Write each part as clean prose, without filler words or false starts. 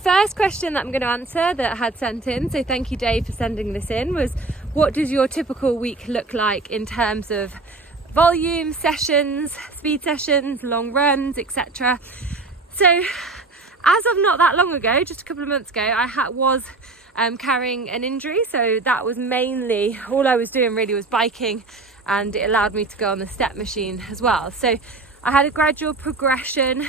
first question that I'm going to answer that I had sent in, so thank you Dave for sending this in, was what does your typical week look like in terms of volume, sessions, speed sessions, long runs, etc. So as of not that long ago, just a couple of months ago, I was carrying an injury, so that was mainly all I was doing really was biking, and it allowed me to go on the step machine as well. So I had a gradual progression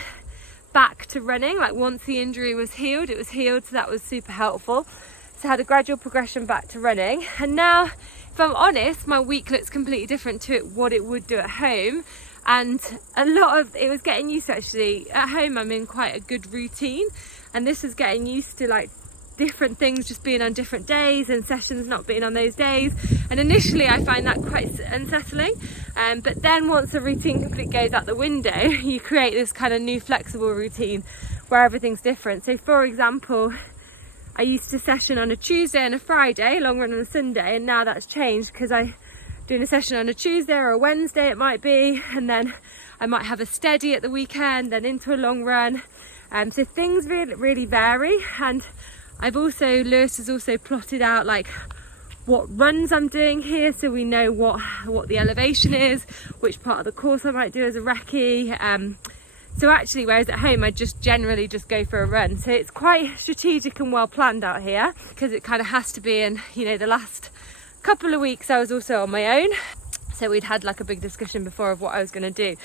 back to running. Like once the injury was healed, it was healed, so that was super helpful. So I had a gradual progression back to running, and now if I'm honest, my week looks completely different to what it would do at home, and a lot of it was getting used to. Actually at home I'm in quite a good routine, and this was getting used to like different things just being on different days and sessions not being on those days, and initially I find that quite unsettling, but then once the routine completely goes out the window, you create this kind of new flexible routine where everything's different. So for example, I used to session on a Tuesday and a Friday, long run on a Sunday, and now that's changed because I'm doing a session on a Tuesday or a Wednesday it might be, and then I might have a steady at the weekend, then into a long run. So things really vary, and Lewis has also plotted out like what runs I'm doing here, so we know what the elevation is, which part of the course I might do as a recce. So actually, whereas at home I just generally just go for a run, so it's quite strategic and well planned out here because it kind of has to be. And you know, the last couple of weeks I was also on my own, so we'd had like a big discussion before of what I was going to do.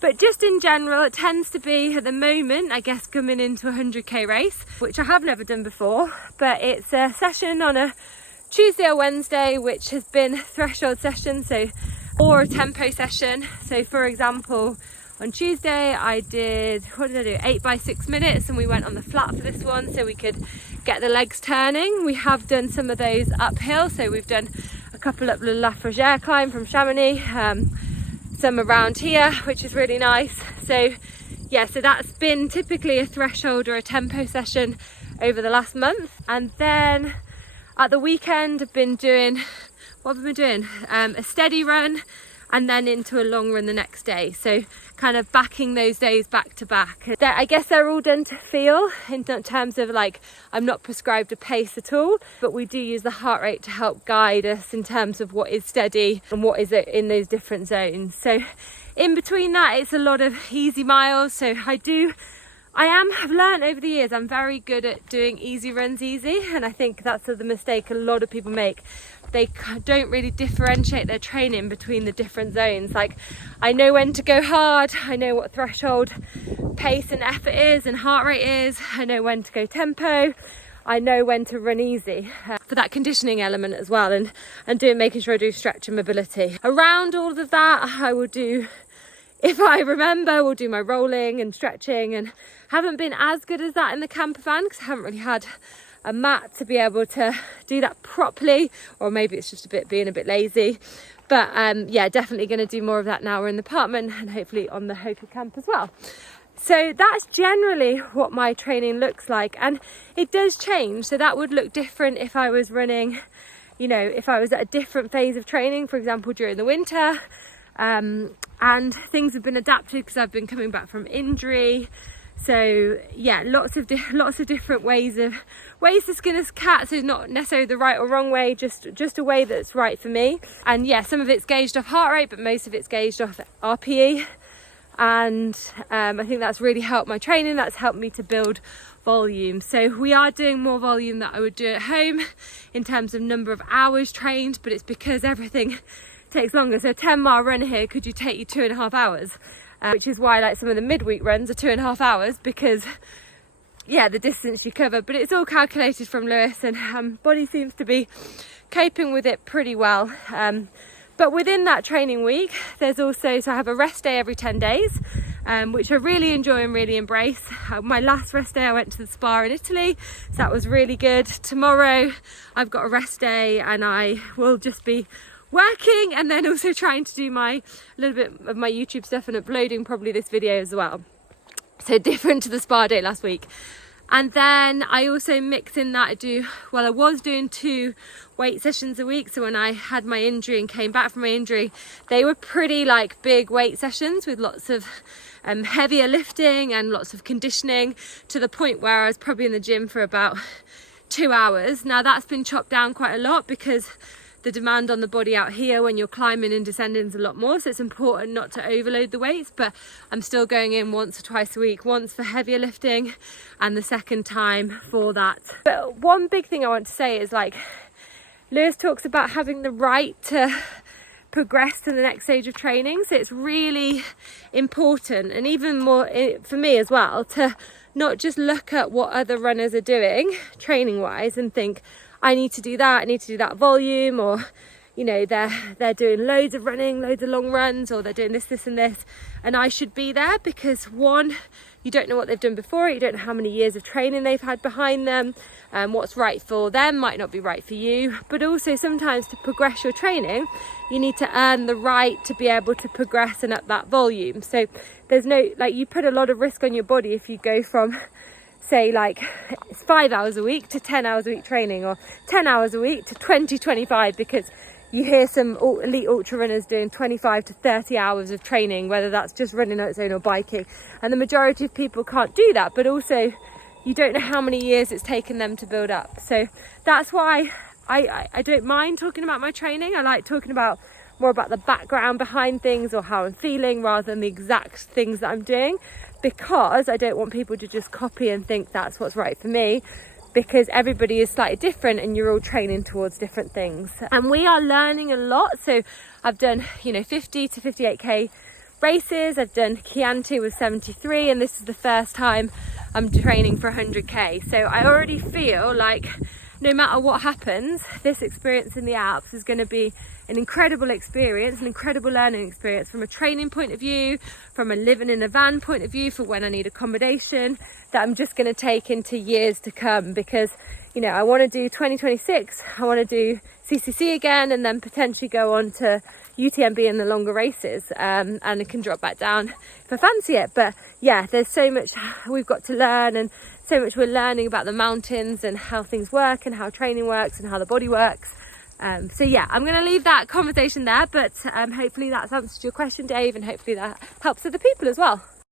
But just in general, it tends to be at the moment, I guess, coming into a 100k race, which I have never done before, but it's a session on a Tuesday or Wednesday, which has been threshold session, or a tempo session. So for example, on Tuesday I did, 8 by 6 minutes, and we went on the flat for this one so we could get the legs turning. We have done some of those uphill, so we've done a couple up the La Fragère climb from Chamonix, some around here, which is really nice. So yeah, so that's been typically a threshold or a tempo session over the last month. And then at the weekend I've been doing, a steady run and then into a long run the next day, so kind of backing those days back to back. I guess they're all done to feel, in terms of like, I'm not prescribed a pace at all, but we do use the heart rate to help guide us in terms of what is steady and what is it in those different zones. So in between that, it's a lot of easy miles. So I've learned over the years I'm very good at doing easy runs easy, and I think that's the mistake a lot of people make. They don't really differentiate their training between the different zones. Like, I know when to go hard, I know what threshold pace and effort is and heart rate is, I know when to go tempo, I know when to run easy, for that conditioning element as well, and making sure I do stretch and mobility. Around all of that, I will do, if I remember, we'll do my rolling and stretching, and haven't been as good as that in the camper van because I haven't really had a mat to be able to do that properly, or maybe it's just being a bit lazy. But yeah, definitely going to do more of that now we're in the apartment, and hopefully on the Hoka camp as well. So that's generally what my training looks like, and it does change. So that would look different if I was running, you know, if I was at a different phase of training, for example during the winter, and things have been adapted because I've been coming back from injury. So yeah, lots of different ways to skin a cat. So not necessarily the right or wrong way, just a way that's right for me. And yeah, some of it's gauged off heart rate, but most of it's gauged off RPE. And I think that's really helped my training. That's helped me to build volume. So we are doing more volume that I would do at home in terms of number of hours trained, but it's because everything takes longer. So a 10-mile run here could take you 2.5 hours. Which is why like some of the midweek runs are 2.5 hours, because yeah, the distance you cover. But it's all calculated from Lewis, and body seems to be coping with it pretty well. But within that training week, there's also, so I have a rest day every 10 days, which I really enjoy and really embrace. My last rest day I went to the spa in Italy, so that was really good. Tomorrow I've got a rest day, and I will just be working and then also trying to do a little bit of my YouTube stuff and uploading probably this video as well. So different to the spa day last week. And then I also mix in that I was doing 2 weight sessions a week. So when I had my injury and came back from my injury, they were pretty like big weight sessions with lots of heavier lifting and lots of conditioning, to the point where I was probably in the gym for about 2 hours. Now that's been chopped down quite a lot because the demand on the body out here when you're climbing and descending is a lot more, so it's important not to overload the weights. But I'm still going in once or twice a week, once for heavier lifting and the second time for that. But one big thing I want to say is, like, Lewis talks about having the right to progress to the next stage of training, so it's really important, and even more for me as well, to not just look at what other runners are doing training wise and think, I need to do that, I need to do that volume, or you know, they're doing loads of running, loads of long runs, or they're doing this and this, and I should be there. Because one, you don't know what they've done before, you don't know how many years of training they've had behind them, what's right for them might not be right for you. But also sometimes to progress your training, you need to earn the right to be able to progress and up that volume. So there's no, like, you put a lot of risk on your body if you go from, say, like 5 hours a week to 10 hours a week training, or 10 hours a week to 25, because you hear some elite ultra runners doing 25 to 30 hours of training, whether that's just running on its own or biking, and the majority of people can't do that. But also you don't know how many years it's taken them to build up. So that's why I don't mind talking about my training. I like talking about more about the background behind things, or how I'm feeling, rather than the exact things that I'm doing, because I don't want people to just copy and think that's what's right for me, because everybody is slightly different and you're all training towards different things. And we are learning a lot. So I've done, 50 to 58k races, I've done Chianti with 73, and this is the first time I'm training for 100k. So I already feel like no matter what happens, this experience in the Alps is going to be an incredible experience, an incredible learning experience, from a training point of view, from a living in a van point of view for when I need accommodation, that I'm just going to take into years to come. Because I want to do 2026, I want to do CCC again, and then potentially go on to UTMB in the longer races, and I can drop back down if I fancy it. But yeah, there's so much we've got to learn, and so much we're learning about the mountains and how things work and how training works and how the body works. So yeah, I'm going to leave that conversation there, but hopefully that's answered your question, Dave, and hopefully that helps other people as well.